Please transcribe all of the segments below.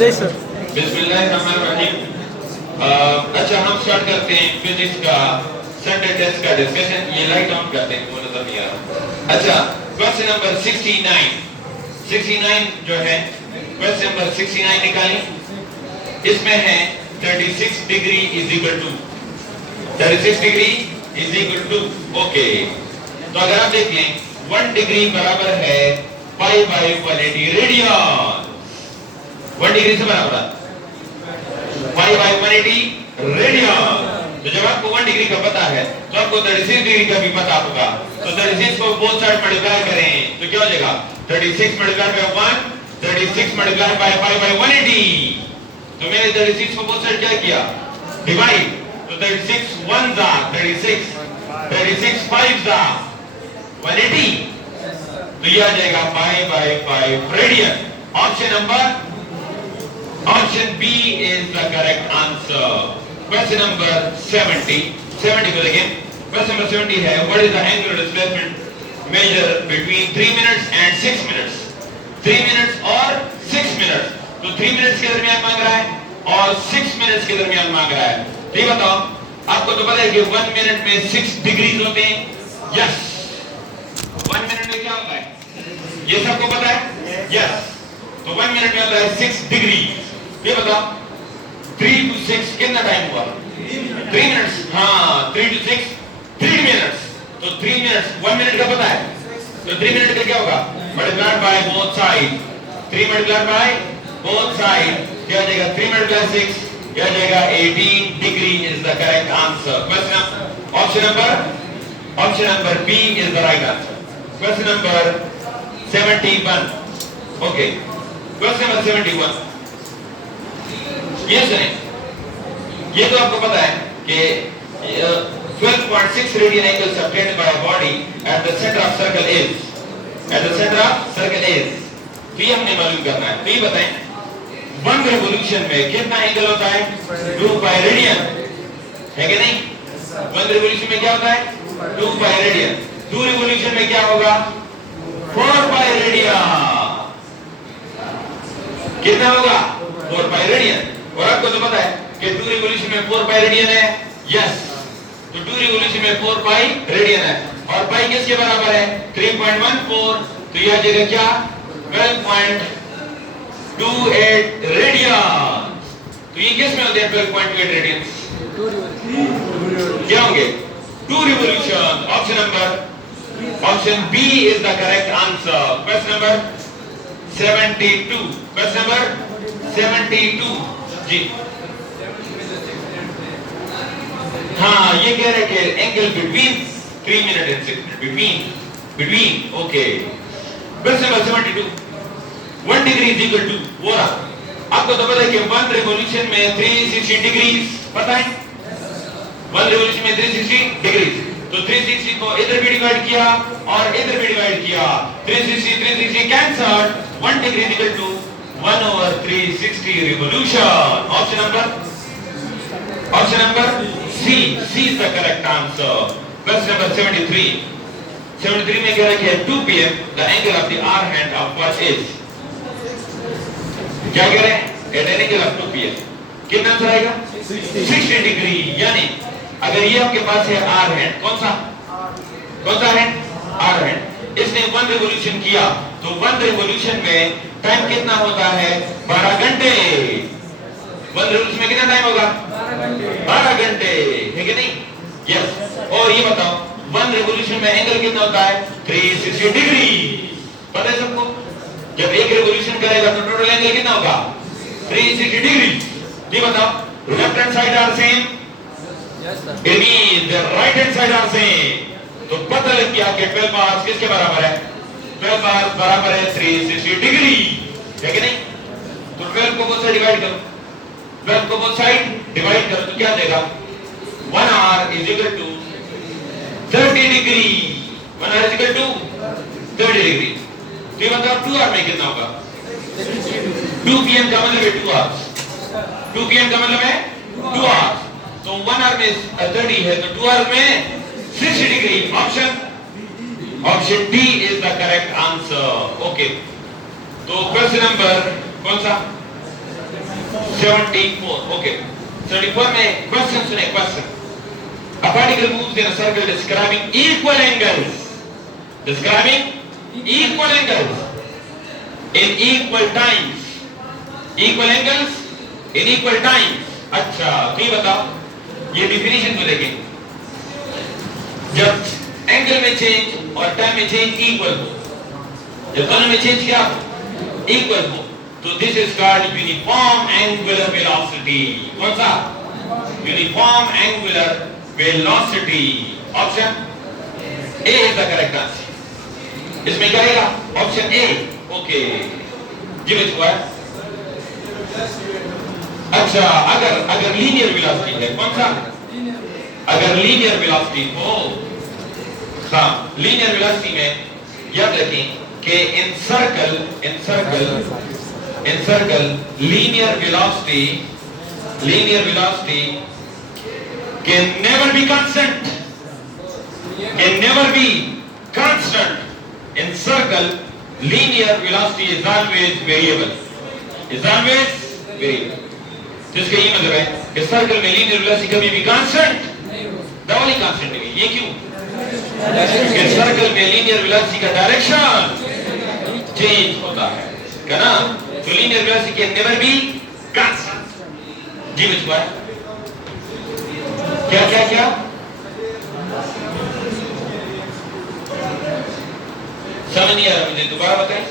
जी sir. बिस्मिल्लाहिर्रहमानिर्रहीम। अच्छा, हम स्टार्ट करते हैं फिजिक्स का संडे टेस्ट का डिस्कशन। ये लाइट ऑन करते हैं, वो नजर नहीं आ रहा। अच्छा, क्वेश्चन नंबर 69 जो है, क्वेश्चन नंबर 69 निकालें। इसमें है 36 degree is equal to 36 degree is equal to okay. तो अगर आप देख लें 1 डिग्री बराबर है पाई बाई 180 रेडियन। 1 डिग्री से बराबर है पाई बाई 180 रेडियन। तो जब आपको 1 डिग्री का पता है तो आपको 36 डिग्री का भी पता होगा। तो 36 को बोथ साइड मल्टीप्लाई करें तो क्या हो जाएगा? 36 multiply by 1, 36 multiply by pi by 180। तो मैंने 36 को बोथ साइड क्या किया? डिवाइड। तो 36 1 जा 36, 36 5 जा 180। तो ये आ जाएगा pi by 5 radian. Option B is the correct answer. Question number 70 को देखें। Question number 70 है, what is the angular displacement measure between 3 minutes and 6 minutes? 3 minutes और 6 minutes। तो 3 minutes के दरमियान मांग रहा है और 6 minutes के दरमियान मांग रहा है। ठीक बताओ, आपको तो पता है कि 1 मिनट में 6 डिग्रीज होते हैं। यस, 1 मिनट में क्या होता है? ये सबको पता है? यस। तो 1 मिनट में होता है 6 डिग्री। ये बताओ 3 to 6 कितना टाइम हुआ? 3 मिनट्स। हाँ, 3 to 6 3 मिनट्स। तो 3 मिनट्स 1 मिनट का पता है, तो 3 मिनट का क्या होगा? Multiplied by both side. 3 multiplied by both side क्या हो जाएगा? 3 मल्टीप्लाई 6 क्या हो जाएगा? 18 degree is the correct answer. Option number B is the right answer. Question number 71 okay. Question number 71 ये सुने। ये तो आपको पता है कि 12.6 radian angle obtained by a body at the center of circle is तो ये हमने मालूम करना है। तो ये बताएं 1 रिवोल्यूशन में कितना एंगल होता है? 2 पाई रेडियन, है कि नहीं? 1 रिवोल्यूशन में क्या होता है? 2 पाई रेडियन। 2 रिवोल्यूशन में क्या होगा? 4 पाई रेडियन। कितना होगा? 4 पाई रेडियन। और आपको तो पता है कि 2 रिवोल्यूशन में 4 पाई रेडियन है। यस, तो 2 रिवोल्यूशन में 4 पाई रेडियन है और पाई किसके बराबर है? 3.14। तो ये आ जाएगा क्या? 12.28 रेडियन। तो ये किस में होते हैं 12.28 रेडियन? क्या होंगे? 2 revolution. Option B is the correct answer. Question number 72। Question number 72 जी। हाँ, ये कह रहे कि angle between 3 minute and 6 minute between okay. Question number 72 1 degree is equal to वो रहा। आपको तो पता है कि 1 रिवोल्यूशन में 360 डिग्रीज पता है? 1 रिवोल्यूशन में 360 डिग्रीज। तो 360 को इधर भी डिवाइड किया और इधर भी डिवाइड किया। 360 cancel. 1 degree is equal to 1/360 revolution. Option number C is the correct answer. Question number 73 में कह रहा है कि at 2 p.m. the angle of the R hand of watch is क्या कह रहे हैं? At an angle of 2 p.m. कितना आंसर आएगा? 60 डिग्री। यानी अगर ये आपके पास है R hand, कौन सा hand? R hand। इसने 1 रिवोल्यूशन किया तो 1 रिवोल्यूशन में टाइम कितना होता है? 12 घंटे। 1 रिवोल्यूशन में कितना टाइम होगा? 12 घंटे, है कि नहीं? यस। और ये बताओ 1 रिवोल्यूशन में एंगल कितना होता है? 360 डिग्री। पता है सबको? जब एक रिवोल्यूशन करेगा तो टोटल एंगल कितना होगा? 360 डिग्री। ये बताओ left hand side are same, it means the right hand side are same. तो पता लग गया कि 12 बार्स किसके बराबर है? 12 बार्स बराबर है 360 डिग्री, है कि नहीं? तो 12 को बोथ साइड डिवाइड करो, 12 को बोथ साइड डिवाइड करो तो क्या देगा? 1 hour is equal to 30 degree. 1 hour is equal to 30 degree. तो ये मतलब 2 आवर में कितना होगा? 2 पीएम का मतलब है 2 आवर्स। 2 पीएम का मतलब है 2 आवर्स। तो 1 आवर में 30 है तो 2 आवर में 60 degree. Option D is the correct answer. Okay, तो क्वेश्चन नंबर कौन सा? 74. Okay. 74 में क्वेश्चन सुने question. A particle moves in a circle describing equal angles. Describing equal angles in equal times. Equal angles in equal times. अच्छा, तो ये बताओ, ये डिफिनेशन को देखें. जब एंगल में चेंज और टाइम में चेंज इक्वल हो, जब दोनों में चेंज क्या हो, इक्वल हो, तो this is called uniform angular velocity. कौन सा? Uniform angular velocity. Option A is the correct answer. इसमें क्या रहेगा? Option A. Okay, give it what. अच्छा, अगर लीनियर वेलोसिटी है, कौन सा? अगर लीनियर वेलोसिटी हो, हाँ, लीनियर वेलोसिटी में याद रखें कि in circle linear velocity can never be constant. In circle, linear velocity is always variable. जिसका ये मतलब है कि सर्कल में लीनियर वेलोसिटी कभी भी कांस्टेंट डबल ही कांस्टेंट नहीं. ये क्यों? कि सर्कल में लीनियर वेलोसिटी का डायरेक्शन चेंज होता है, क्या ना? तो linear velocity can never be constant. जी बच्चों, क्या क्या क्या? समझ नहीं आ रहा मुझे, दोबारा बताएं.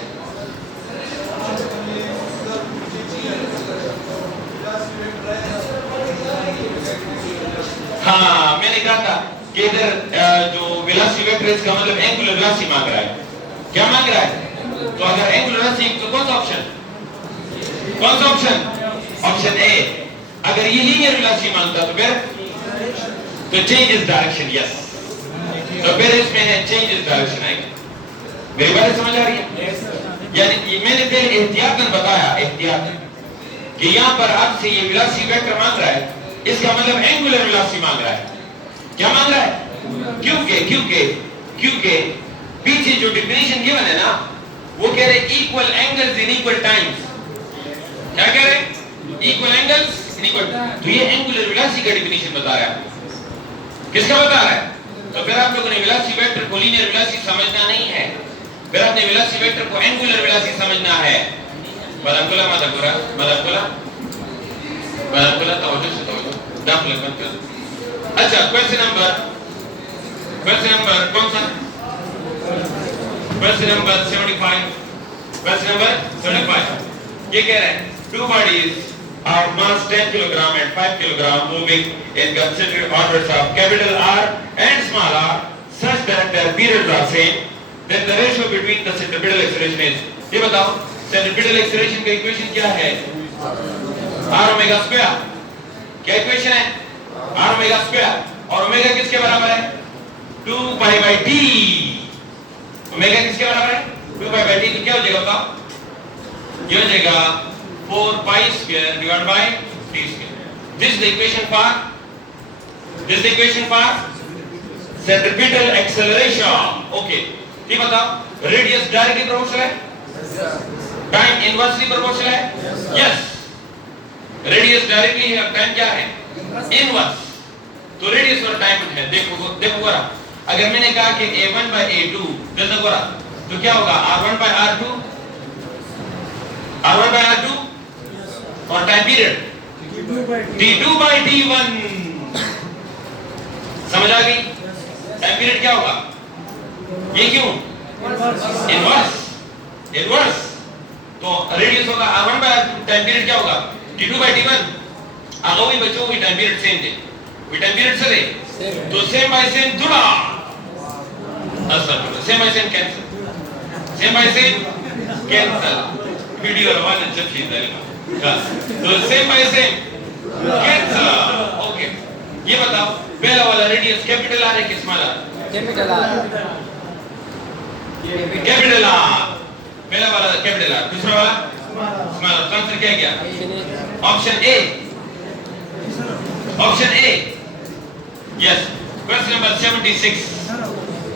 हाँ, मैंने कहा था कि इधर जो वेलोसिटी वेक्टर इसका मतलब एंगुलर वेलोसिटी मांग रहा है. क्या मांग रहा है? तो अगर एंगुलर वेलोसिटी तो कौन सा ऑप्शन? Option A. अगर ये लीनियर वेलोसिटी मांगता तो फिर चेंज इज डायरेक्शन. यस, तो फिर इसमें है चेंज इज डायरेक्शन आएगा. मेरी बात समझ आ रही है? यानी मैंने पहले एहतियातन बताया कि यहाँ पर आपसे ये वेलोसिटी वेक्टर मांग रहा है, इसका मतलब एंगुलर वेलोसिटी मांग रहा है. क्या मांग रहा है? क्योंकि पीछे जो डिफिनेशन गिवन है ना, वो कह रहे equal angles in equal times. क्या कह रहे? Equal angles in equal. तो ये एंगुलर वेलोसिटी का डिफिनेशन बता रहा है. किसका बता रहा है? तो फिर आप लोगों ने वेलोसिटी वेक्टर को लीनियर वेलोसिटी समझना नहीं है, फिर आपने वेलोसिटी वेक्टर को एंगुलर वेलोसिटी समझना है. मदकुला तवज्जो से तवज्जो दाखिल मत कर. अच्छा, क्वेश्चन नंबर कौन सा? Question number 75. ये कह रहे हैं two bodies of mass 10 kg and 5 kg moving in concentric orbits of capital R and small r such that their periods are same, then the ratio between the centripetal acceleration is. ये बताओ, centripetal acceleration का equation क्या है? r omega square. क्या equation है? r omega square. और omega किसके बराबर है? 2 पाई बाय t. ओमेगा किसके बराबर है? 2 पाई बाय t. तो क्या हो जाएगा बताओ? ये हो जाएगा 4 pi square divided by t square. This is the equation for centripetal acceleration. Okay. ये बताओ, रेडियस डायरेक्टली प्रोपोर्शनल है? टाइम इनवर्सली प्रोपोर्शनल है? यस. रेडियस डायरेक्टली है और टाइम क्या है? इनवर्स. तो रेडियस और टाइम है. देखो गोरा, अगर मैंने कहा कि a1 by a2, देखो गोरा, तो क्या होगा? r1 by r2 और time period t2 by t1. समझ आ गई? टाइम पीरियड क्या होगा? ये क्यों? इनवर्स. तो रेडियस होगा r1 by r2. Time period क्या होगा? t2 by t1. आगे वही बच्चों की टाइम पीरियड सेम थे. वी टाइम पीरियड से तो सेम बाय सेम जुड़ा. Same by same cancel. वीडियो रवाना जब चीज है तो same by same cancel. Okay, ये बताओ, पहला वाला रेडियस कैपिटल आर है कि स्मॉल आर? Capital R. पहला वाला कैपिटल आर, दूसरा वाला स्मॉल आर. आंसर क्या गया? Option A. Yes. Question number 76.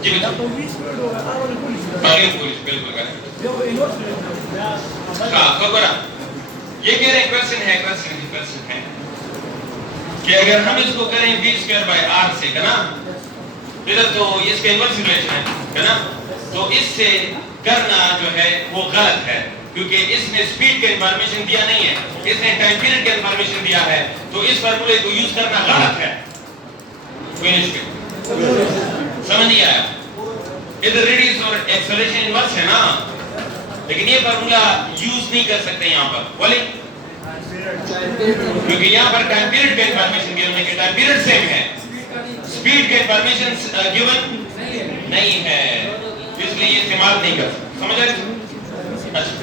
जी बताओ. पुलिस बिल्कुल करें. हाँ, खबर ये कह रहे हैं क्वेश्चन है कि अगर हम इसको करें v² r से, है ना, इधर तो इसका इन्वर्स रिलेशन है ना, तो इससे करना जो है वो गलत है, क्योंकि इसने स्पीड का इंफॉर्मेशन दिया नहीं है, इसने टाइम पीरियड का इंफॉर्मेशन दिया है, तो इस फार्मूले को यूज करना गलत है। समझ नहीं आया? इधर रेडियस और एक्सेलरेशन इन्वर्स है ना, लेकिन ये फार्मूला यूज नहीं कर सकते यहाँ पर, बोले, क्योंकि यहाँ पर टाइम पीरियड का इंफॉर्मेशन गिवन है कि टाइम पीरियड सेम है, स्पीड का इंफॉर्मेशन गिवन नहीं है, इसलिए ये इस्तेमाल नहीं कर सकते। समझ आ रही? अच्छा,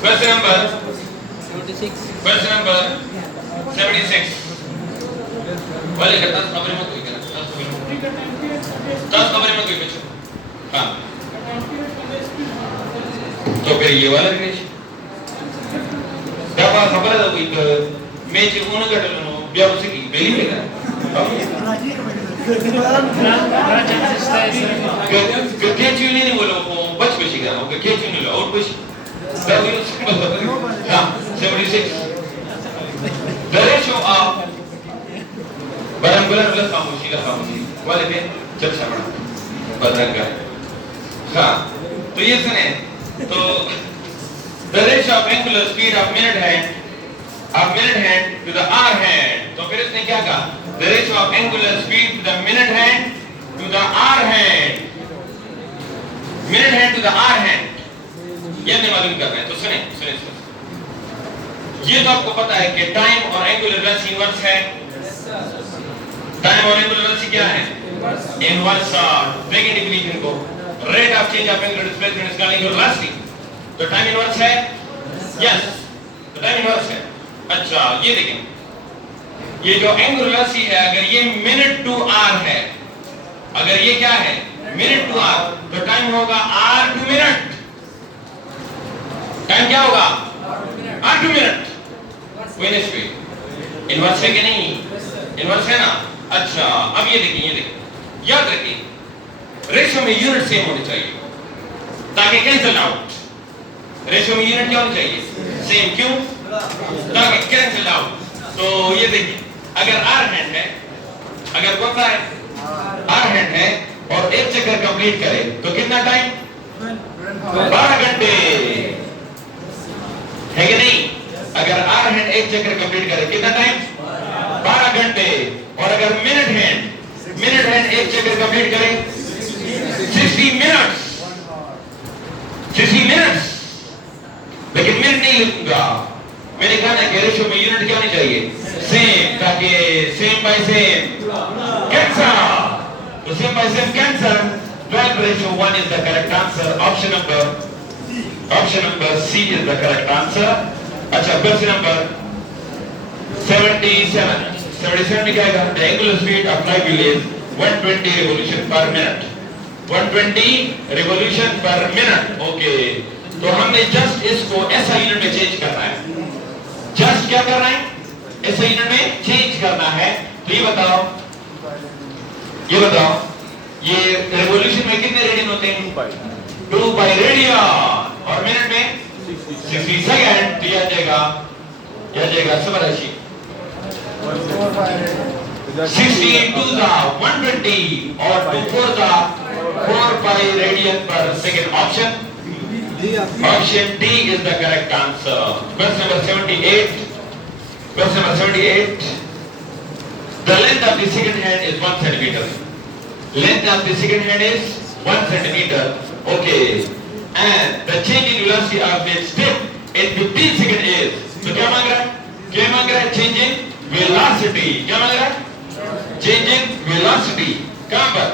क्वेश्चन नंबर 76 वाले का 10 खबर मत कोई करना, 10 खबर मत कोई बच्चों। हाँ, तो फिर ये वाला क्वेश्चन क्या बात खबर है, कोई मैच उन्होंने कर लो बिया उसे की बेली लेगा क्या चीज नहीं बोलो वो बच बचेगा, ओके क्या चीज नहीं लो और कुछ हाँ 76 the ratio of बरंगुलर प्लस खामोशी का खामोशी वाले पे चर्चा बड़ा बदरंगा। हाँ, तो ये सुने, तो the ratio of angular speed of minute hand to the r hand, तो फिर इसने क्या कहा, the ratio of angular speed to the minute hand to the r hand, minute hand to the r hand, ये हमने मालूम करना है। तो सुने, ये तो आपको पता है कि टाइम और एंगुलर वेलोसिटी इनवर्स है, टाइम और एंगुलर वेलोसिटी क्या है, इनवर्स। सेकंड इक्वेशन को rate of change of angular displacement is called velocity, तो टाइम इनवर्स है, यस, तो टाइम इनवर्स है। अच्छा, ये देखें, ये जो एंगुलर वेलोसिटी है, अगर ये मिनट टू आर है, अगर ये क्या है मिनट टू आर, तो टाइम होगा आर टू मिनट, टाइम क्या होगा आर टू मिनट। इनवर्स है कि नहीं, इनवर्स है ना। अच्छा, अब ये देखिए, याद रखिए, रेशियो में यूनिट सेम होनी चाहिए ताकि कैंसिल आउट, रेशियो में यूनिट क्या होनी चाहिए, सेम, क्यों, ताकि कैंसिल आउट। तो ये देखिए, अगर आर हैंड है, अगर कौन सा है आर हैंड है और एक चक्कर कंप्लीट करे तो कितना टाइम, 12 घंटे है कि नहीं। अगर आर हैंड एक चक्कर कंप्लीट करे कितना टाइम, 12 घंटे। और अगर मिनट हैंड एक चक्कर कंप्लीट करे 60 मिनट्स, लेकिन मिनट नहीं लिखूंगा, मैंने कहा ना कि रेशियो में यूनिट क्या होनी चाहिए, सेम, ताकि सेम बाय सेम कैंसल, तो same by same cancel, 12:1 is the correct answer, option number C is the correct answer। अच्छा, क्वेश्चन नंबर 77 में क्या आएगा, the angular speed of light wheel is 120 revolution per minute, 120 revolution per minute। Okay, तो हमने just इसको ऐसा unit में change करना है, जस्ट क्या करना है, ऐसा यूनिट में चेंज करना है। तो ये बताओ, ये रेवोल्यूशन में कितने रेडियन होते हैं, 2 बाई रेडियन, और मिनट में 60 सेकंड। तो यह जाएगा 87, 60 into the 120 और 2 4 the 4 pi radian per second। Option D is the correct answer। Question number 78। The length of the second hand is 1 centimeter। Length of the second hand is 1 centimeter। Okay, and the change in velocity of the step in 15 seconds is, तो क्या मांग रहा है, change in velocity, क्या मांग रहा है, change in velocity, कहां पर,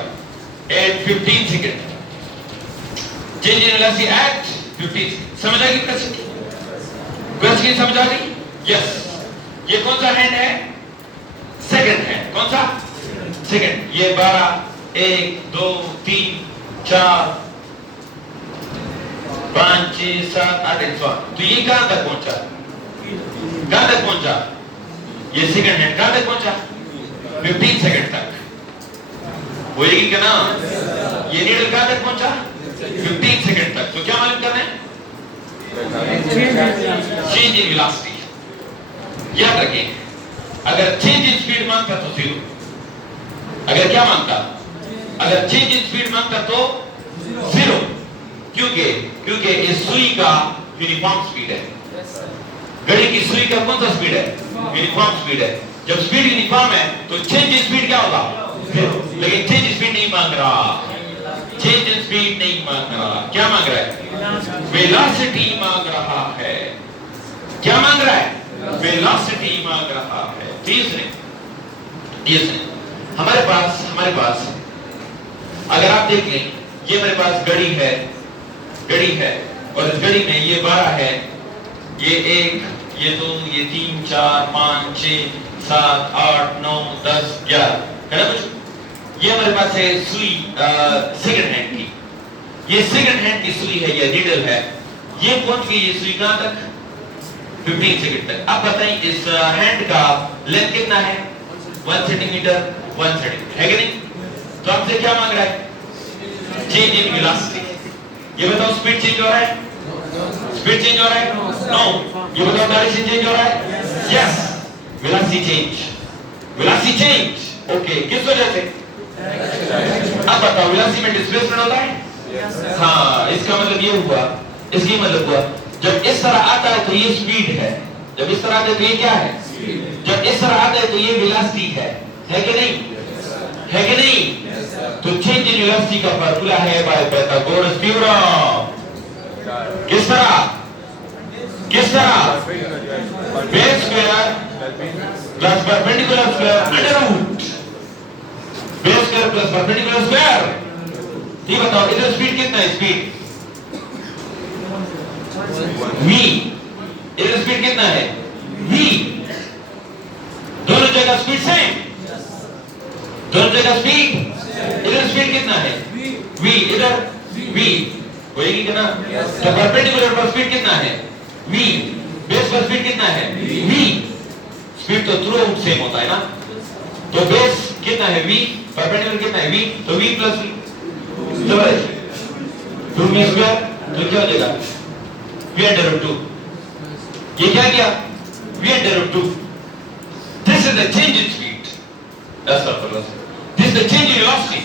at 15 seconds, change in velocity at 15। समझ आ गई क्वेश्चन, समझ आ गई, यस। ये कौन सा हैंड है, सेकंड हैंड, कौन सा, सेकंड। ये 12, 1 2 3 4 5 6 7 8 9, तो ये कहां तक पहुंचा, ये सेकंड हैंड कहां तक पहुंचा, 15 सेकंड तक होएगी क्या ना। ये नीडल कहां तक पहुंचा, 15 सेकंड तक। तो क्या मालूम करना है, चेंज इन वेलोसिटी। याद रखें, अगर चेंज इन स्पीड मांगता तो जीरो। अगर क्या मांगता? अगर चेंज इन स्पीड मांगता तो जीरो। क्योंकि इस सुई का यूनिफॉर्म स्पीड है। घड़ी की सुई का कौन सा स्पीड है? यूनिफॉर्म स्पीड है। जब स्पीड यूनिफॉर्म है तो चेंज इन स्पीड क्या होगा? जीरो। लेकिन चेंज इन स्पीड नहीं मांग रहा, चेंज इन स्पीड नहीं मांग रहा। क्या मांग रहा है? वेलोसिटी मांग रहा है। क्या मांग रहा है? वेलोसिटी मांग रहा है। तीसरे हमारे पास अगर आप देख लें, ये मेरे पास घड़ी है और इस घड़ी में ये 12 है, ये 1, ये 2, ये 3, 4, 5, 6, 7, 8, 9, 10, 11 है ना कुछ। ये हमारे पास है सुई सेकंड हैंड की। ये सेकंड हैंड की सुई है, ये नीडल है। ये पहुंच गई ये सुई कहां तक? 15 सेकंड तक। अब बताएं इस हैंड का लेंथ कितना है? 1 सेंटीमीटर 1 सेंटीमीटर है कि नहीं? तो आपसे क्या मांग रहा है? Change in velocity. ये बताओ स्पीड चेंज हो रहा है? स्पीड चेंज हो रहा है? नो। ये बताओ डायरेक्शन चेंज हो रहा है? यस। Velocity change. ओके, किस वजह से? अब बताओ वेलोसिटी में डिस्प्लेसमेंट होता है? हाँ, इसका मतलब ये हुआ, इसकी मतलब हुआ जब इस तरह आता है तो ये स्पीड है, जब इस तरह आता है तो ये क्या है? जब इस तरह आता है तो ये वेलोसिटी है कि नहीं? है कि नहीं? तो चेंज इन वेलोसिटी का फार्मूला है बाय पाइथागोरस थ्योरम। किस तरह? Base square plus perpendicular square under root base square plus perpendicular square. ये बताओ इधर स्पीड कितना है? Speed v। इधर स्पीड कितना है? v। दोनों जगह स्पीड सेम, दोनों जगह स्पीड। इधर स्पीड कितना है? v। इधर v होएगी क्या ना? तो परपेंडिकुलर पर स्पीड कितना है? v। बेस पर स्पीड कितना है? v। स्पीड तो थ्रू आउट सेम होता है ना। तो बेस कितना है? v। परपेंडिकुलर कितना है? v। तो v plus square 2v square. तो क्या हो जाएगा? v under root 2। ये क्या किया? v under root 2। This is the change in speed. That's the velocity. This is the change in velocity.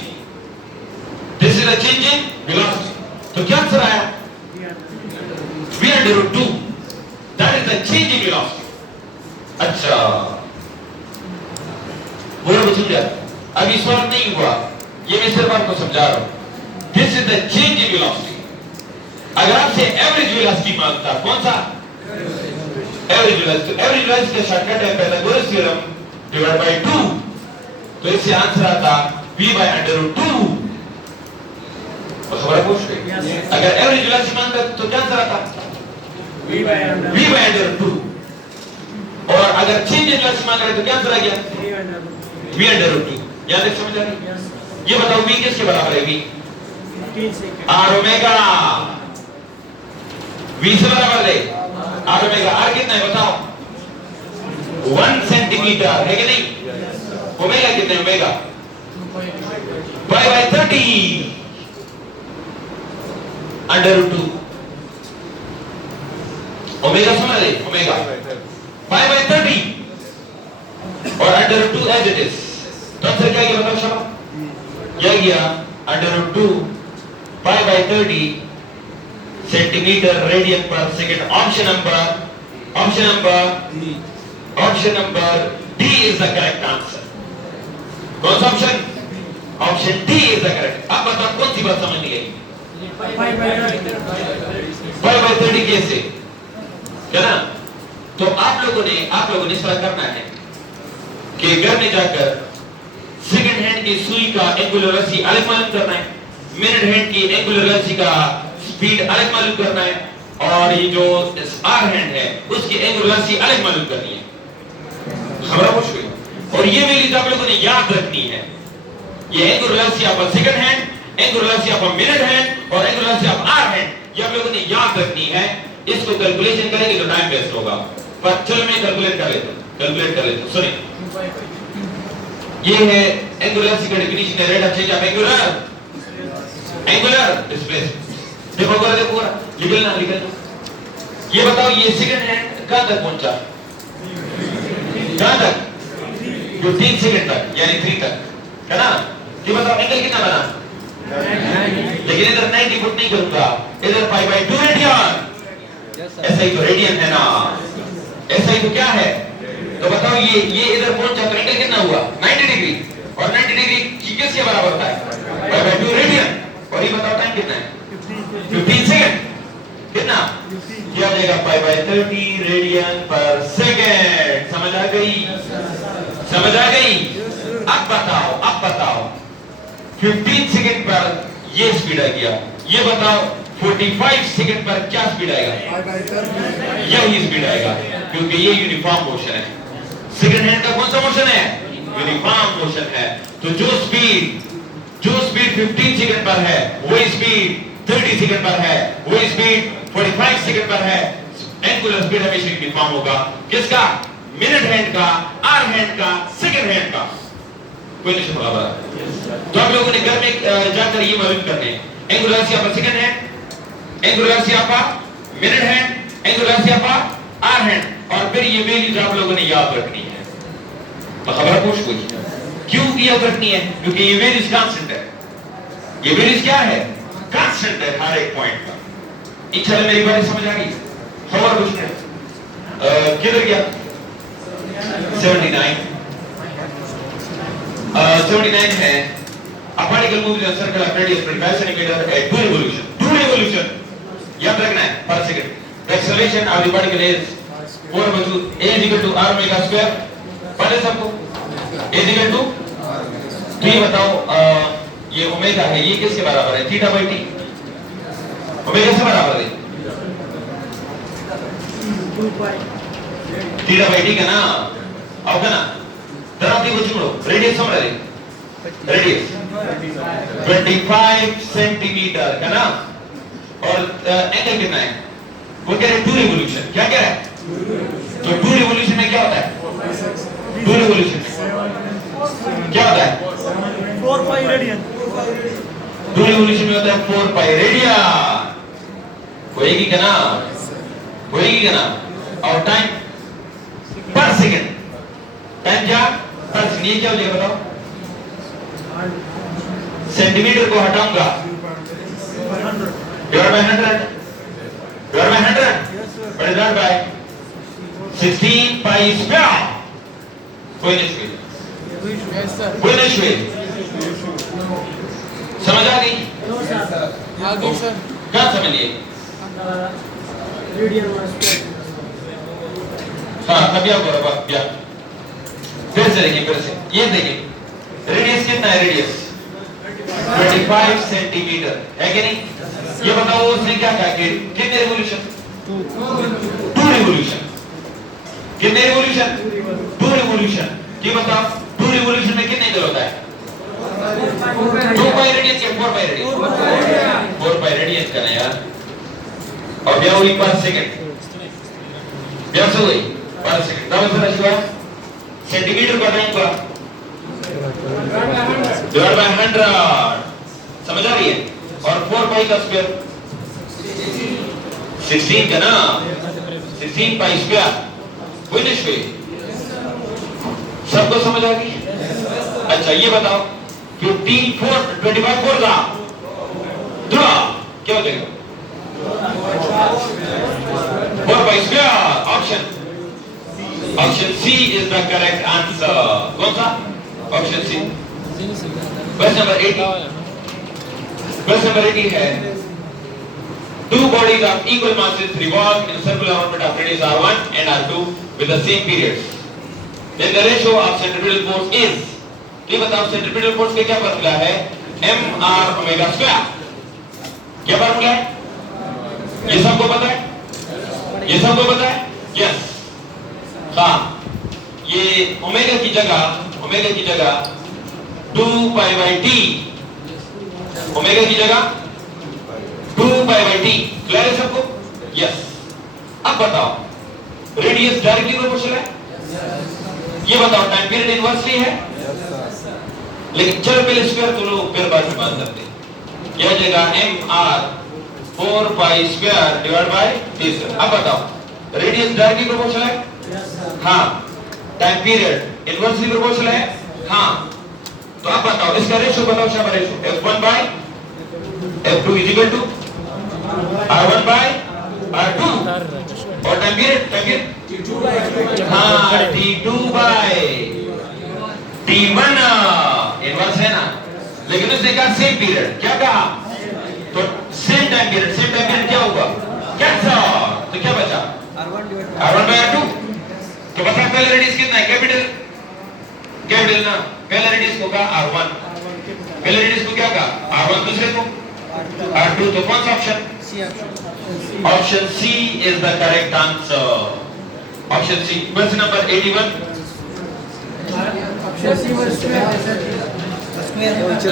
This is the change in velocity. तो क्या answer आया? v under root 2. That is the change in velocity. अच्छा, बोलो बच्चों क्या? अभी solve नहीं हुआ, ये मैं सिर्फ आपको समझा रहा हूँ। This is the change in velocity. अगर आपसे एवरेज वेलोसिटी मांगता, कौन सा? Average velocity. एवरेज वेलोसिटी का शॉर्टकट है पाइथागोरस थ्योरम डिवाइड बाय 2। तो इससे आंसर आता v by under root 2। खबर पूछ रहे? अगर एवरेज वेलोसिटी मांगता तो क्या आंसर आता? v by under root 2। और अगर चेंज इन वेलोसिटी मांग रहे तो क्या आंसर आ गया? v under root 2। याद है? समझ आ रही? ये बताओ v किसके बराबर है? v r omega. v से बराबर है r ओमेगा। r कितना है बताओ? 1 सेंटीमीटर है कि नहीं? ओमेगा कितना है? Omega pi by 30 under root 2। Omega समझ ले? ओमेगा पाई बाय 30 और under root 2 as it is. तो आंसर क्या गया बताओ शाबाश? क्या गया? Under root 2 pi by 30 centimetre radian पर second. Option number D is the correct answer. कौन सा option? Option D is the correct. अब बताओ कौन सी बात समझ नहीं आई? पाई बाय 30 कैसे? क्या ना? तो आप लोगों ने इस तरह करना है कि घर में जाकर सेकंड हैंड की सुई का एंगुलर वेलोसिटी अलग मालूम करना है, मिनट हैंड की एंगुलर वेलोसिटी का स्पीड अलग मालूम करना है, और ये जो आर हैंड है उसकी एंगुलर वेलोसिटी अलग मालूम करनी है। खबर पूछ गई। और ये वैल्यूज आप लोगों ने याद रखनी है। ये angular velocity of second hand, angular velocity of minute hand और angular velocity of hour hand, ये आप लोगों ने याद रखनी है। इसको कैलकुलेशन करेंगे तो टाइम वेस्ट होगा, पर चलो मैं कैलकुलेट कर लेता हूं। सुनिए, ये है एंगुलर वेलोसिटी का डेफिनेशन है, rate of change of angular displacement. देखो पूरा लिखना ये बताओ ये सेकंड हैंड कहां तक पहुंचा? कहां तक? 15 सेकंड तक, यानी 3 तक, है ना? ये बताओ एंगल कितना बना? लेकिन इधर 90 फुट नहीं करूंगा, इधर पाई बाय 2 रेडियन। ऐसा ही तो रेडियन है ना, ऐसा ही तो क्या है? तो बताओ ये इधर पहुंचा तो एंगल कितना हुआ? 90 डिग्री, और 90 डिग्री किसके बराबर होता है? Pi by 2 radian. और ये बताओ टाइम कितना है? 15 सेकंड। कितना? क्या हो जाएगा? पाई बाय 30 रेडियन पर सेकंड। समझ आ गई? समझ आ गई? अब बताओ 15 सेकंड पर ये स्पीड आ गया, ये बताओ 45 सेकंड पर क्या स्पीड आएगा? यही स्पीड आएगा, क्योंकि ये यूनिफॉर्म मोशन है। सेकंड हैंड का कौन सा मोशन है? यूनिफॉर्म मोशन है। तो जो स्पीड 15 सेकंड पर है, वही स्पीड 30 सेकंड पर है, वही स्पीड 45 सेकंड पर है। एंगुलर स्पीड हमेशा यूनिफॉर्म होगा। किसका? मिनट हैंड का, आर हैंड का, सेकंड हैंड का। कोई नहीं समझ रहा? तो आप लोगों ने घर में जाकर ये मालूम करने, एंगुलर सियापा सेकंड हैंड, एंगुलर सियापा मिनट हैंड, एंगुलर सियापा आर हैंड, और फिर ये वैल्यूज आप लोगों ने याद रखनी है। तो खबर पूछ कुछ क्यों याद रखनी है? क्योंकि ये वैल्यूज कांस्टेंट है। ये वैल्यूज क्या है? कांस्टेंट है हर एक पॉइंट का। इच्छा मेरी बात समझ आ गई? खबर पूछने किधर गया? 79 है। A particle moves in a circle of radius 25 centimeter at 2 revolution. याद रखना है per second. The acceleration of the particle is 4/2 a is equal to r omega square. पता है सबको? a is equal to, तो ये बताओ ये ओमेगा है, ये किसके बराबर है? Theta by T. ओमेगा से बराबर है थीटा बाई टी का ना, आओ का ना जरा देखो छोड़ो, रेडियस समझ रहे? रेडियस 25 सेंटीमीटर का ना, और एंगल कितना है? वो कह रहे 2 रिवॉल्यूशन। क्या कह रहा है? तो 2 रिवॉल्यूशन में क्या होता है? 2 रिवॉल्यूशन में क्या होता है? 4 पाई रेडियन। 2 रिवॉल्यूशन में होता है 4 पाई रेडियन। होएगी क्या ना? होएगी क्या ना? और टाइम पर सेकंड, टाइम क्या? पर सेकंड। ये क्या हो जाएगा बताओ? सेंटीमीटर को हटाऊंगा, divide by 100, divide by 100, divide by 16 pi square. कोई नहीं, कोई नहीं, समझ आ गई? आगे सर क्या समझ लिए? हाँ अभी आप करो भैया, फिर से देखिए, फिर से ये देखिए, रेडियस कितना है? रेडियस 25 सेंटीमीटर है कि नहीं? ये बताओ उसने क्या कहा कि कितने रिवॉल्यूशन? 2 रिवॉल्यूशन। कितने रिवॉल्यूशन? 2 रिवॉल्यूशन। ये बताओ 2 रिवॉल्यूशन में कितने एंगल होता है? 2 पाई रेडियस या 4 पाई रेडियस? 4 पाई रेडियस का ना यार। और क्या हुई? पर सेकंड। क्या से हुई? पर सेकंड। तब से रखिए सेंटीमीटर का टाइम का डिवाइड बाय 100। समझ आ रही है? और 4 पाई का स्क्वायर 16 का ना, 16 पाई स्क्वायर। कोई नहीं हुई? सबको समझ आ गई? अच्छा ये बताओ 25 4 का ड्रा क्या हो जाएगा? 4 pi square. Option C is the correct answer. कौन सा? Option C. Question number 80। Question number 80 है, 2 bodies of equal masses revolve in circular orbit of radius r1 and r2 with the same periods. Then the ratio of centripetal force is, ये बताओ centripetal force का क्या formula है? mr omega square. क्या formula है? ये सबको पता है? ये सबको पता है? यस। हाँ, ये ओमेगा की जगह 2 पाई बाई टी, ओमेगा की जगह 2 पाई बाई टी। क्लियर है सबको? यस। अब बताओ रेडियस डायरेक्टली प्रोपोर्शनल है? ये बताओ टाइम पीरियड इनवर्सली है? लेकिन चलो पहले स्क्वायर तो लो, फिर बाद में बात करते हैं। यह हो जाएगा mr 4 pi square divide by d square. अब बताओ रेडियस डायरेक्टली प्रोपोर्शनल है? हाँ। टाइम पीरियड इनवर्सली प्रोपोर्शनल है? हाँ। तो अब बताओ इसका रेशियो बताओ, शाबाश ratio f1 by f2 is equal to r1 by r2 और टाइम पीरियड हाँ t2 बाय t1 इनवर्स है ना, लेकिन उसने कहा सेम पीरियड, क्या कहा? तो सेम टाइम पीरियड क्या होगा? कैंसल। तो क्या बचा? r1 by r2। तो बता पहले रेडियस कितना है? कैपिटल ना, पहले रेडियस को कहा r1, पहले रेडियस को क्या कहा? r1, दूसरे को r2। तो कौन सा option? Option C is the correct answer. Option C. Question number 81।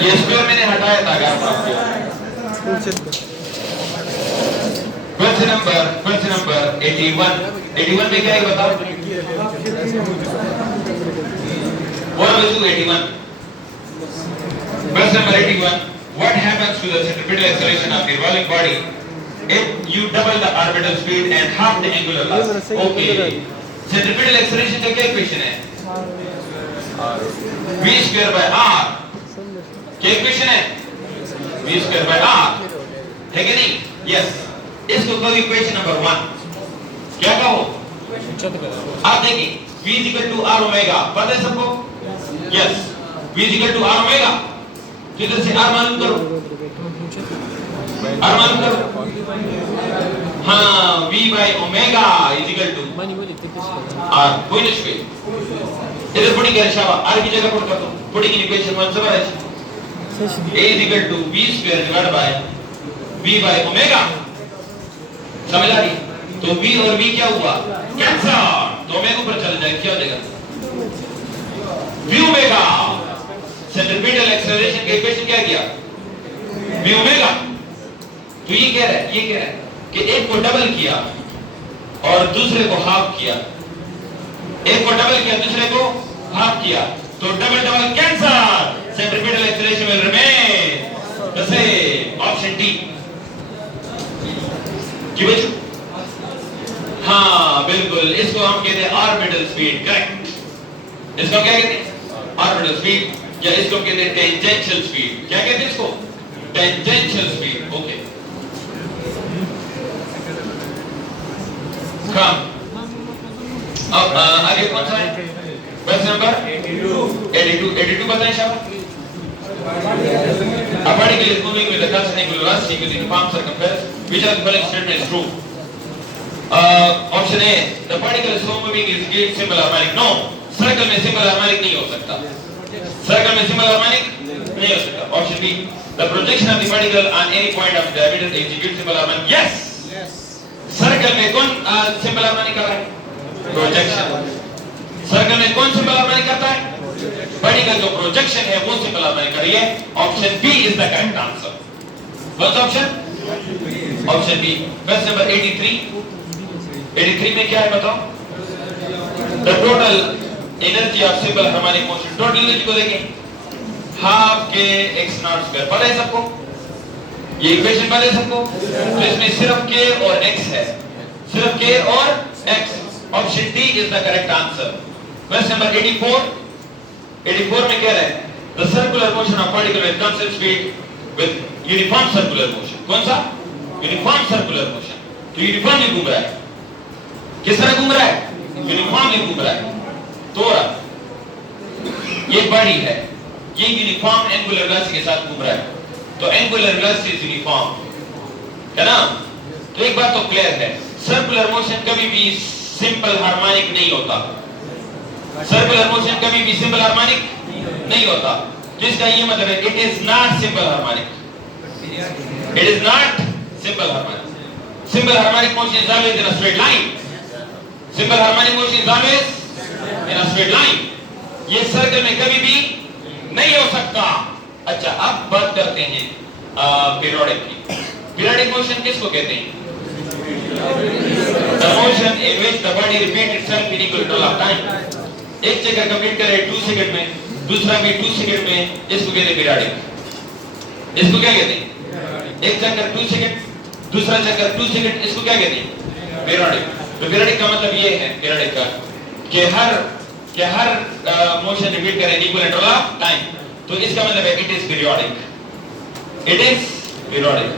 ये स्क्वायर मैंने हटाया था क्वेश्चन नंबर 81 में क्या है बताओ? What will do 81? Question number 81. What happens to the centripetal acceleration of the revolving body if you double the orbital speed and half the angular mass? Okay. Centripetal acceleration का क्या equation है? v square by r। क्या equation है? v square by r है कि नहीं? Yes. इसको कहो इक्वेशन नंबर 1। क्या कहो? आप देखिए v is equal to r omega, पता है सबको? Yes. v is equal to r omega। तो इधर से r मालूम करो, r मालूम करो। हाँ, v by omega is equal to r। कोई नहीं इधर पुटिंग कर शाबाश, r की जगह पुट कर दो। पुटिंग इन इक्वेशन 1 से a is equal to v square divided by v by omega। समझ आ रही? तो v और v क्या हुआ? कैंसल। तो ओमेगा ऊपर चल जाए, क्या हो जाएगा? v omega. सेंट्रीपिटल एक्सेलरेशन का इक्वेशन क्या किया? v omega. तो ये कह रहा है कि एक को डबल किया और दूसरे को हाफ किया, एक को डबल किया दूसरे को हाफ किया, तो double cancel. Centripetal acceleration will remain the same. Option D. क्यों बच्चों? हाँ बिल्कुल, इसको हम कहते हैं ऑर्बिटल स्पीड। करेक्ट। इसको क्या कहते हैं? ऑर्बिटल स्पीड, या इसको कहते हैं टेंजेंशियल स्पीड। क्या कहते हैं इसको? Tangential speed. ओके कम। अब आगे कौन सा है? क्वेश्चन नंबर 82 बताएं शाबाश। A particle is moving with a constant angular velocity with uniform circumference. Which of the following statement is true? Option A. The particle is so moving is gauge simple harmonic. No. Circle में simple harmonic नहीं हो सकता। Circle में simple harmonic नहीं हो सकता। Option B. The projection of the particle on any point of diameter executes simple harmonic. Yes. Circle में कौन simple harmonic कर रहा है? Projection. Circle में कौन simple harmonic करता है? पार्टिकल जो प्रोजेक्शन है वो सिंपल हार्मोनिक कर रही है। Option B is the correct answer. कौन सा option? Option B. Question number 83 में क्या है बताओ? The total energy of simple harmonic motion. Total energy को देखें, हाफ के x नॉट स्क्वायर। पता है सबको? ये इक्वेशन पता है सबको? तो इसमें सिर्फ k और x है, सिर्फ k और x। Option D is the correct answer. Question number 84 में क्या है? The circular motion of particle with constant speed with uniform circular motion। कौन सा? Uniform circular motion। तो यूनिफॉर्मली घूम रहा है। किस तरह घूम रहा है? यूनिफॉर्मली घूम रहा है। तो ये बॉडी है, ये यूनिफॉर्म एंगुलर वेलोसिटी के साथ घूम रहा है। तो एंगुलर वेलोसिटी इज यूनिफॉर्म, है ना? तो एक बात तो क्लियर है, सर्कुलर मोशन कभी भी सिंपल हार्मोनिक नहीं होता। सर्कुलर मोशन कभी भी सिंपल हार्मोनिक नहीं होता। तो इसका ये मतलब है it is not simple harmonic. It is not simple harmonic. Simple harmonic motion is always in a straight line. Simple harmonic motion is always in a straight line. ये सर्कल में कभी भी नहीं हो सकता। अच्छा, अब बात करते हैं पीरियोडिक की। पीरियोडिक मोशन किसको कहते हैं? The motion in which the body repeats itself in equal interval of time। एक चक्कर कंप्लीट करे 2 सेकंड में, दूसरा भी 2 सेकंड में, इसको कहते हैं पीरियोडिक। इसको क्या कहते हैं? एक चक्कर 2 सेकंड, दूसरा चक्कर 2 सेकंड, इसको क्या कहते हैं? पीरियोडिक। तो पीरियोडिक का मतलब ये है, पीरियोडिक का कि हर मोशन रिपीट करें इक्वल इंटरवल ऑफ टाइम। तो इसका मतलब है it is periodic, it is periodic.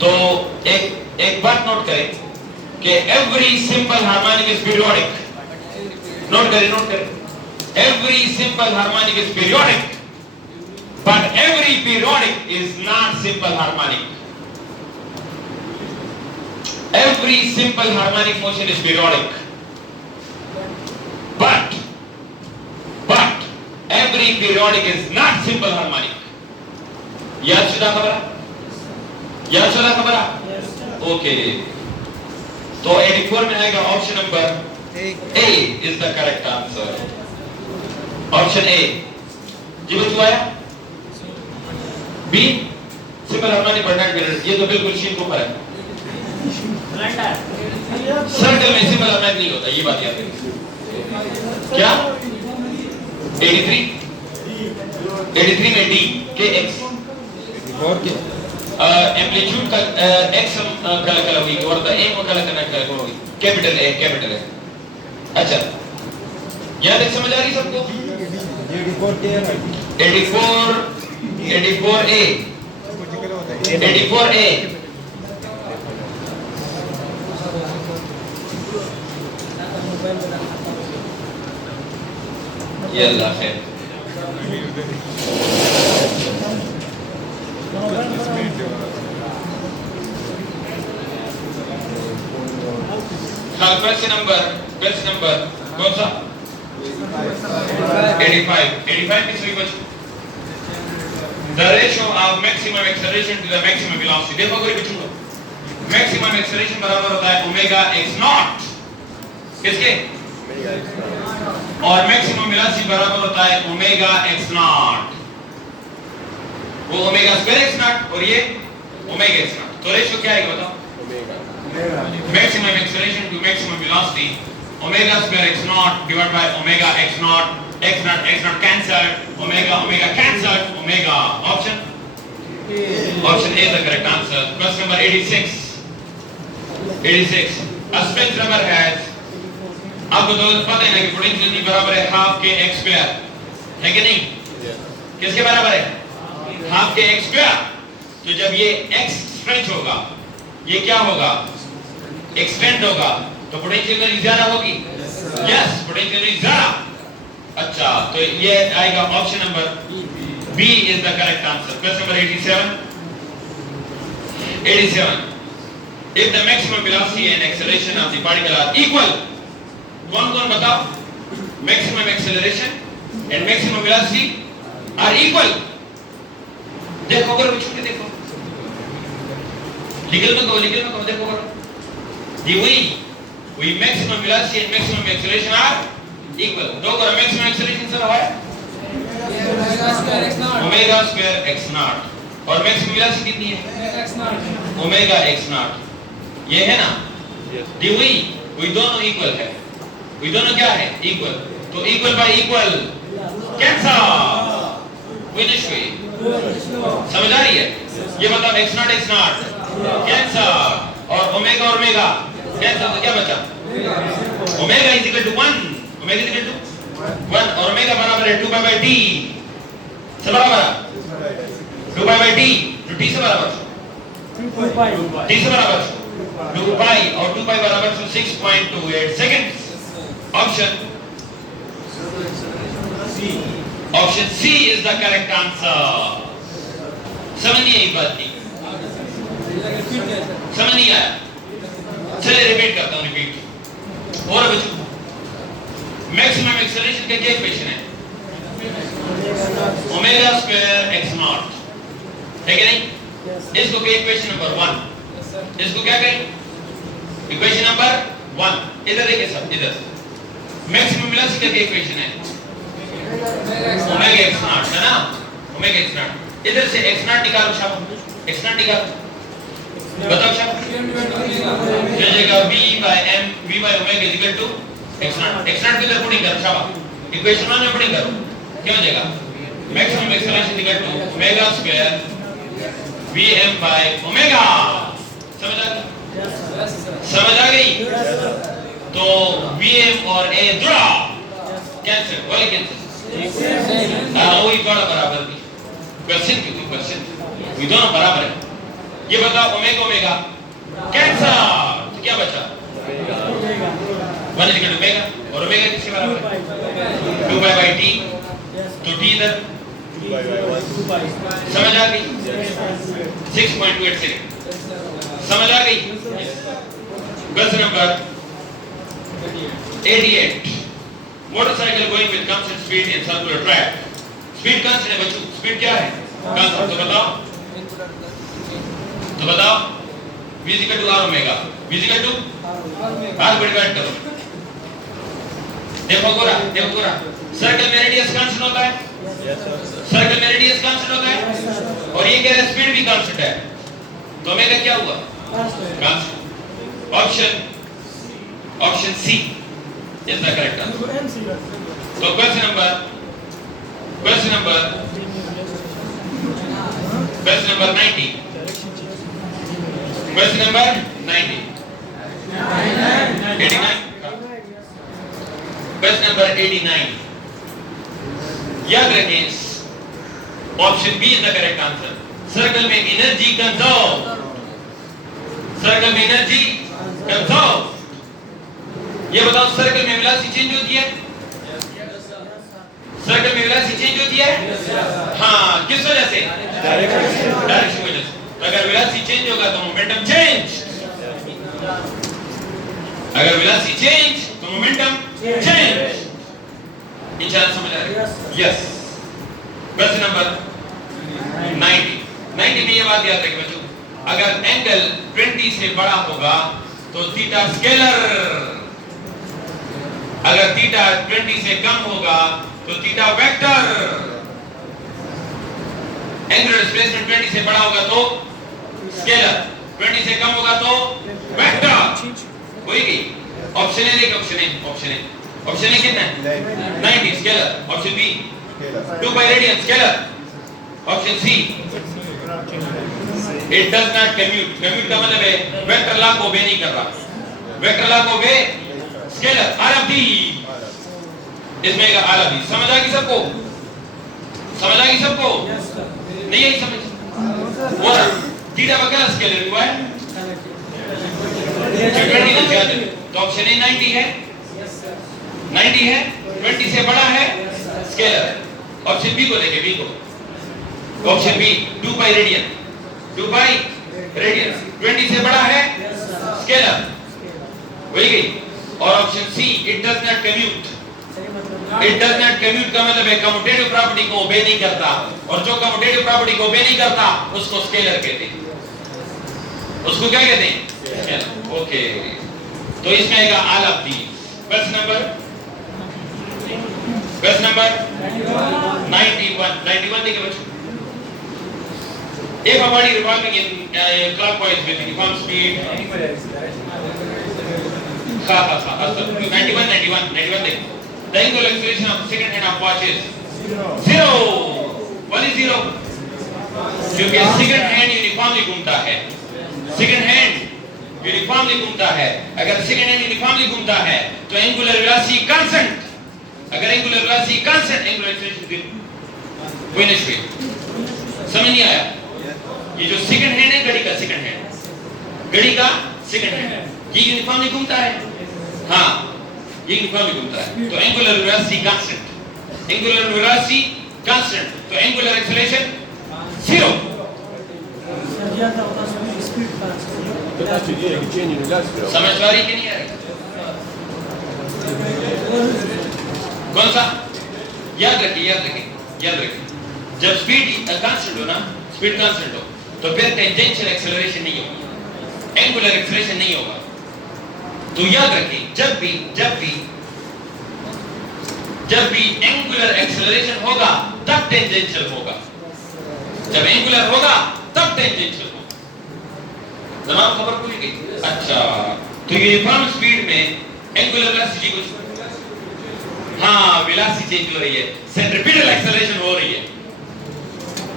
तो एक बात नोट करें कि every simple harmonic is periodic. Note करें, every simple harmonic is periodic, but every periodic is not simple harmonic. Every simple harmonic motion is periodic, but every periodic is not simple harmonic. याद शुदा खबर? Okay. तो 84 में आएगा option number A is the correct answer. Option A जी बच्चों आया। B simple harmonic बर्नट पीरियड, ये तो बिल्कुल शीन को ऊपर है। सर्कल में सिंपल हार्मोनिक नहीं होता, ये बात याद रखिए। क्या 83 में डी के एक्स और के एम्पलीट्यूड का एक्स कलर हुई और द एम को कलर करना हुई कैपिटल ए। अच्छा याद है, समझ आ रही सबको? 84A ये अल्लाह खैर। क्वेश्चन नंबर कौन सा? 85 किस वी बच? The ratio of maximum acceleration to the maximum velocity। देखो कोई बच्चों, maximum acceleration बराबर होता है ओमेगा x नॉट किसके? और maximum velocity बराबर होता है ओमेगा x नॉट। वो ओमेगा स्क्वायर x नॉट और ये ओमेगा x नॉट। तो रेशियो क्या आएगा बताओ? maximum acceleration to maximum velocity omega square x naught divided by omega x naught cancelled, omega cancelled, omega option A is the correct answer. Question number 86 a spinch rubber has, आपको तो पता है ना कि potential बराबर है half के x square, है कि नहीं? किसके बराबर है? हाफ के x स्क्वायर। तो जब ये x स्ट्रेच होगा, ये क्या होगा? एक्सटेंड होगा, तो पोटेंशियल वैल्यू ज्यादा होगी। यस, पोटेंशियल वैल्यू ज्यादा। अच्छा, तो ये आएगा option number B is the correct answer. Question number 87 if the maximum velocity and acceleration of the particle are equal, कौन बताओ? maximum acceleration and maximum velocity are equal। देखो अगर पूछो के देखो, लिखल में कहो देखो करो। The we maximum velocity and maximum acceleration are equal। दो का maximum acceleration सर है omega square x naught और maximum velocity कितनी है? omega x naught। ये है ना? The we दोनों equal है। we दोनों क्या है? equal। तो equal by equal cancel। Vinesh हुई। समझ आ रही है? ये बताओ x naught cancel और omega कैंसिल, तो क्या बचा? ओमेगा इज इक्वल टू 1 और ओमेगा बराबर है 2 पाई बाय टी से बराबर है 2 पाई बाय टी, तो टी से बराबर 2 पाई और 2 पाई बराबर 6.28 seconds. Option C is the correct answer. समझिए ये बात नहीं, समझ नहीं आया? चलिए रिपीट करता हूं, रिपीट और बच्चों, मैक्सिमम एक्सेलरेशन का क्या इक्वेशन है? ओमेगा स्क्वायर x नॉट, है कि नहीं? इसको क्या इक्वेशन नंबर 1, इसको क्या कहें? Equation number 1। इधर देखिए सब, इधर मैक्सिमम वेलोसिटी का क्या इक्वेशन है? ओमेगा x नॉट, है ना? Omega x not. इधर से x नॉट निकालो, शाबाश x नॉट निकालो, बताओ शाबाश। जाएगा v by omega is equal to x naught को इधर पुटिंग करो, शाबाश। इक्वेशन 1 में पुटिंग करो, क्या हो जाएगा? Maximum acceleration equal to omega square Vm by omega। समझ आ गई? समझ आ गई? तो Vm और A ड्रॉप कैंसिल, बोले कैंसिल। वही थोड़ा बराबर भी। क्वेश्चन की कोई क्वेश्चन, ये दोनों बराबर है। ये बताओ ओमेगा ओमेगा कैंसिल, तो क्या बचा? 1 इक्वल टू ओमेगा, और ओमेगा किसके बराबर है? 2 पाई t। तो t इधर 2 by 1। समझ आ गई? 6.28 समझ आ गई? Question number 88। Motorcycle going with constant speed in circular track. Speed constant है बच्चों, स्पीड क्या है? कांस्टेंट। तो बताओ v equal to r omega, v equal to r को डिवाइड करो। देखो गोरा सर्कल में रेडियस कांस्टेंट होता है, सर्कल में रेडियस कांस्टेंट होता है, और ये कह रहा है स्पीड भी कांस्टेंट है, तो ओमेगा क्या हुआ? Constant. Option C is the correct answer. तो question number 90। Question number 90 89। Question number 89 याद रखें, option B is the correct answer. Circle में एनर्जी कंजर्व, सर्कल में एनर्जी कंजर्व। ये बताओ सर्कल में वेलोसिटी चेंज होती है? सर्कल में वेलोसिटी चेंज होती है? हाँ, किस वजह से? डायरेक्शन वजह से। तो अगर वेलोसिटी चेंज होगा तो मोमेंटम चेंज, अगर वेलोसिटी चेंज तो मोमेंटम चेंज। इंशाल्लाह समझ आ रही है? यस। क्वेश्चन नंबर 90 में ये बात याद रखें बच्चों, अगर एंगल 20 से बड़ा होगा तो थीटा स्केलर, अगर थीटा 20 से कम होगा तो थीटा वेक्टर। एंगुलर डिस्प्लेसमेंट 20 से बड़ा होगा तो स्केलर, 20 से कम होगा तो वेक्टर। होई गई? ऑप्शन ए देखिए, ऑप्शन ए कितना है? 90 scalar. Option B 2 pi radian scalar. Option C it does not commute. Commute का मतलब है वेक्टर लॉ को ओबे नहीं कर रहा, वेक्टर लॉ को ओबे स्केलर। आरएफडी इसमें एक आरएफडी। समझ आ गई सबको? समझ आ गई सबको? नहीं आई समझ? वो थीटा का क्या स्केलर हुआ है? 20 से ज्यादा। तो ऑप्शन ए 90 है, 90 है, 20 से बड़ा है स्केलर। ऑप्शन बी को देखें, बी को। Option B 2 pi radian, 2 pi radian 20 से बड़ा है स्केलर। वही गई। और option C it does not commute. It does not commute का मतलब है कम्यूटेटिव प्रॉपर्टी को ओबे नहीं करता, और जो कम्यूटेटिव प्रॉपर्टी को ओबे नहीं करता उसको स्केलर कहते हैं। उसको क्या कहते हैं? स्केलर। ओके, तो इसमें आएगा all of the. Question number 91 देखिए बच्चों। If a body revolving in clockwise with uniform speed, 91 देखो। The angular acceleration of the second hand of watch is 0. What is 0? क्योंकि second hand यूनिफॉर्मली घूमता है, second hand uniformly घूमता है। अगर second hand uniformly घूमता है तो angular velocity constant। अगर angular velocity constant, angular acceleration zero। कोई नहीं हुई? समझ नहीं आया? ये जो सेकंड हैंड है घड़ी का सेकंड हैंड, घड़ी का सेकंड हैंड, ये यूनिफॉर्मली घूमता है। हाँ, ये यूनिफॉर्मली घूमता है। तो angular velocity constant, angular velocity constant, तो एंगुलर एक्सेलरेशन 0। समझ आ रही कि नहीं आ रही? कौन सा? याद रखिए। जब स्पीड कांस्टेंट हो ना, स्पीड कांस्टेंट हो तो फिर टेंजेंशियल एक्सेलरेशन नहीं होगा, एंगुलर एक्सेलरेशन नहीं होगा। तो याद रखिए, जब भी एंगुलर एक्सेलरेशन होगा तब टेंजेंशियल होगा, जब एंगुलर होगा तब टेंजेंशियल होगा। तमाम खबर भूल गई? अच्छा, तो यूनिफॉर्म स्पीड में एंगुलर वेलोसिटी कुछ, हाँ, वेलोसिटी चेंज हो रही है, सेंट्रीपिटल एक्सेलरेशन हो रही है।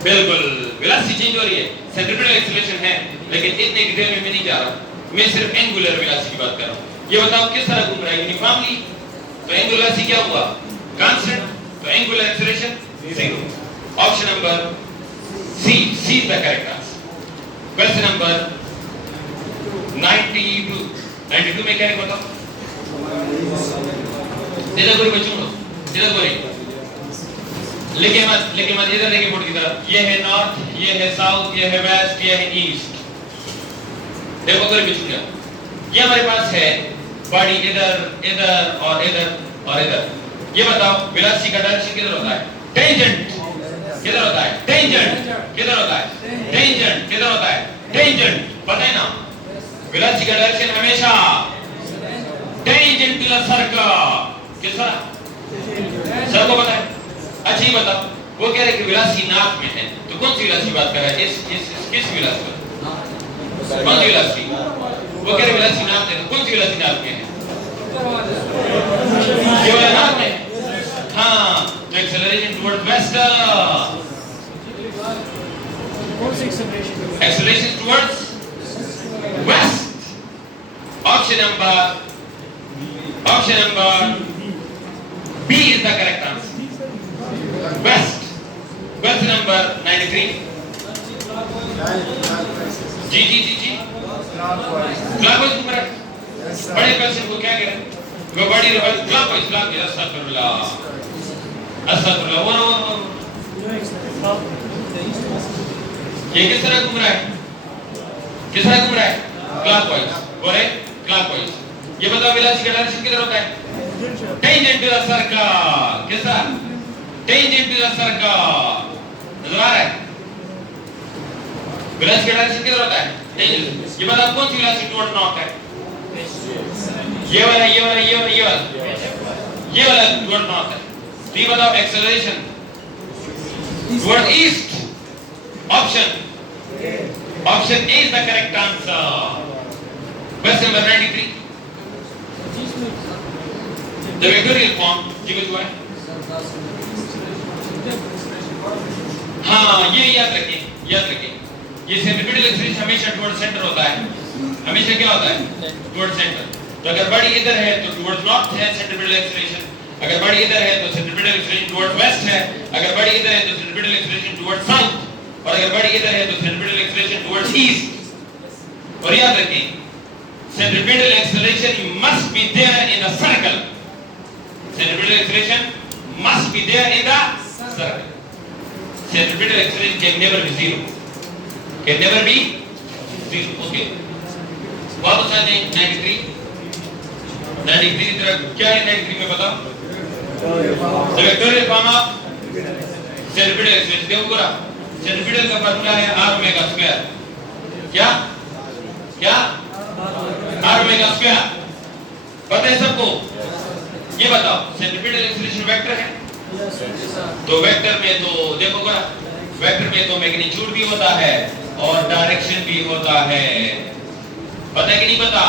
बिल्कुल वेलोसिटी चेंज हो रही है, सेंट्रीपिटल एक्सीलरेशन है, लेकिन इतने डिटेल में मैं नहीं जा रहा, मैं सिर्फ एंगुलर वेलोसिटी की बात कर रहा हूं। ये बताओ किस तरह घूम रहा है यूनिफॉर्मली, तो एंगुलर वेलोसिटी क्या हुआ, कांस्टेंट, तो angular acceleration 0। Option number C is the correct answer. Question number 92 में क्या है बताओ, इधर कोई बच्चों लो, इधर कोई लिखे मत इधर देखिए बोर्ड की तरफ, ये है नॉर्थ, ये है साउथ, ये है वेस्ट, ये है ईस्ट। देखो कोई बच्चों क्या, ये हमारे पास है बॉडी इधर इधर और इधर और इधर। ये बताओ वेलोसिटी का डायरेक्शन किधर होता है, टेंजेंट किधर होता है, टेंजेंट किधर होता है, टेंजेंट किधर होता है, टेंजेंट पता है ना, वेलोसिटी का डायरेक्शन हमेशा टेंजेंट टू द सर्कल, किस तरह सबको पता है। अच्छा ये बताओ, वो कह रहे कि वेलोसिटी नॉर्थ में है, तो कौन सी वेलोसिटी बात कर रहा है, इस किस वेलोसिटी, कौन सी वेलोसिटी, वो कह रहे वेलोसिटी नॉर्थ है, तो कौन सी वेलोसिटी नॉर्थ में है, ये वाला नॉर्थ में, हाँ, तो acceleration toward west, acceleration towards west. Option number B is the correct answer. West. Question number 93. Ji clockwise घूम रहा है। बड़े क्वेश्चन को क्या कह रहे हैं, वो बड़ी रिवर्स clockwise अस्तगफिरुल्लाह वो ये किस तरह घूम रहा है, क्लॉकवाइज, बोले क्लॉकवाइज। ये बताओ वेलोसिटी का डायरेक्शन किधर होता है, टेंजेंट टू द सर्कल, किस तरह, टेंजेंट टू द सर्कल, नजर आ रहा है, वेलोसिटी का डायरेक्शन किधर होता है, टेंजेंट। ये बताओ कौन सी वेलोसिटी टुवर्ड नॉर्थ है, ये वाला टुवर्ड नॉर्थ है। तो ये बताओ acceleration toward east, option A is the correct answer. Question number 93. The vectorial form given हुआ है, हाँ ये याद रखिए, ये सेंट्रीपिटल एक्सीलरेशन हमेशा टुवर्ड सेंटर होता है, हमेशा क्या होता है, टुवर्ड सेंटर। तो अगर बॉडी इधर है तो टुवर्ड नॉर्थ है सेंट्रीपिटल एक्सीलरेशन, अगर बॉडी इधर है तो सेंट्रीपिटल एक्सीलरेशन टुवर्ड वेस्ट है, अगर बॉडी इधर है तो सेंट्रीपिटल एक्सीलरेशन टुवर्ड साउथ, और अगर बॉडी इधर है तो सेंट्रीपिटल एक्सीलरेशन टुवर्ड्स ईस्ट। और याद रखें centripetal acceleration must be there in the circle, centripetal acceleration must be there in the circle. Centripetal acceleration can never be zero, okay. वापस आ जाए 93 की तरफ, क्या है 93 में बताओ, the vectorial form of centripetal acceleration देखो पूरा, सेंट्रीपिटल का फार्मूला है r ओमेगा स्क्वायर, क्या r ओमेगा स्क्वायर, पता है सबको। ये बताओ सेंट्रीपिटल एक्सीलरेशन वेक्टर है, तो वेक्टर में तो देखो जरा, वेक्टर में तो मैग्नीट्यूड भी होता है और डायरेक्शन भी होता है, पता है कि नहीं पता।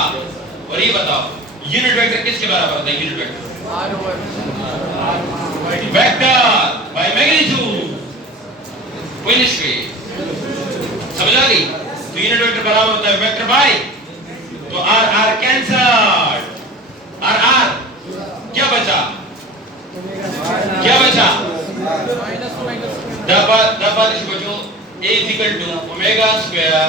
और ये बताओ यूनिट वेक्टर किसके बराबर होता है, यूनिट वेक्टर बाय मैग्नीट्यूड, समझ आ गई। तो यूनिट वेक्टर बराबर होता है वेक्टर बाय, तो r कैंसल्ड, r क्या बचा, दबा बचो a equal to omega square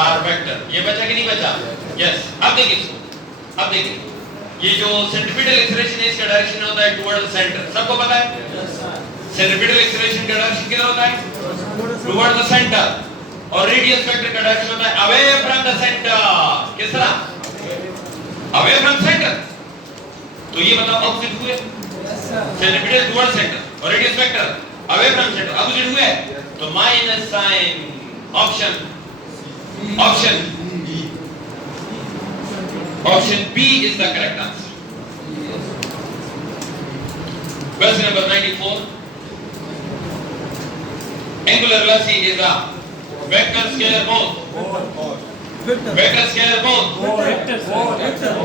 r vector, ये बचा कि नहीं बचा, यस। अब देखिए ये जो सेंट्रीपिटल एक्सीलरेशन है इसका डायरेक्शन होता है टुवर्ड द सेंटर, सबको पता है। सेंट्रीपिटल एक्सीलरेशन का डायरेक्शन किधर होता है, टुवर्ड द सेंटर, और रेडियस वेक्टर का डायरेक्शन होता है अवे फ्रॉम द सेंटर, किस तरह, अवे फ्रॉम सेंटर। तो ये बताओ ऑपोजिट हुए, सेंट्रीपिटल टुवर्ड सेंटर और radius vector away from center opposite हुए, तो minus sign, option B is the correct answer. Question number 94. Angular velocity is a vector scalar both. Vector scalar both.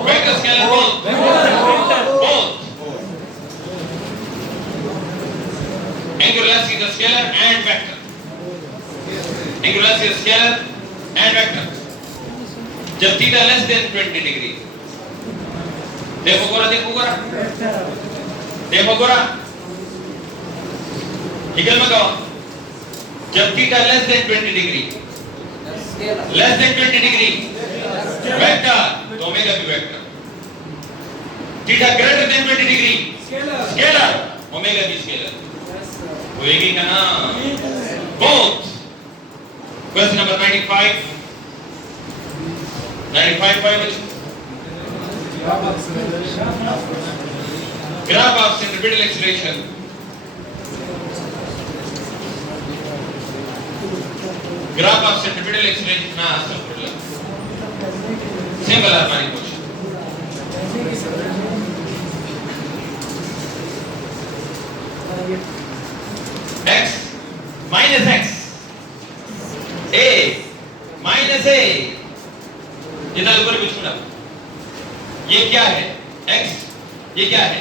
Vector scalar both. Both. Angular velocity is a scalar and vector. equivalence is scalar and vector. जब theta less than 20 degree, देखो गोरा निकल में कहो, जब theta less than 20 degree, vector, तो omega भी vector. theta greater than 20 degree, scalar, omega भी scalar. होएगी का ना? Both. Question number 95. 95 graph of centripetal acceleration. Graph of centripetal acceleration ना simple harmonic motion. X minus X, A minus A. जितना ऊपर कुछ मिला, ये क्या है? X, ये क्या है?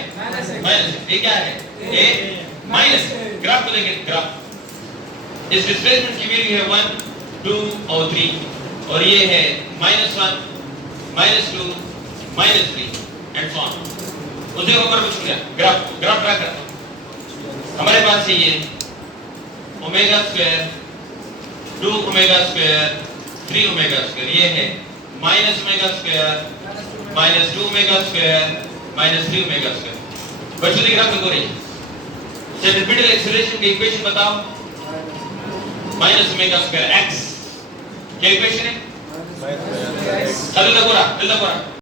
माइनस, ये क्या है? A minus. ग्राफ को देखें, ग्राफ. इस डिस्प्लेसमेंट की वैल्यू है 1, 2 और 3, और ये है -1, -2, -3 एंड सो ऑन. उसे ऊपर कुछ मिला. ग्राफ ड्रा करता हूं. हमारे पास है ये omega square, 2 omega square, 3 omega square. ये है minus omega square, -2 omega square, -3 omega square. बच्चों दिख रहा है कोई? सेंट्रीपिटल एक्सेलरेशन की इक्वेशन बताओ. माइनस ओमेगा स्क्वायर x क्या इक्वेशन है? minus चलो लगोरा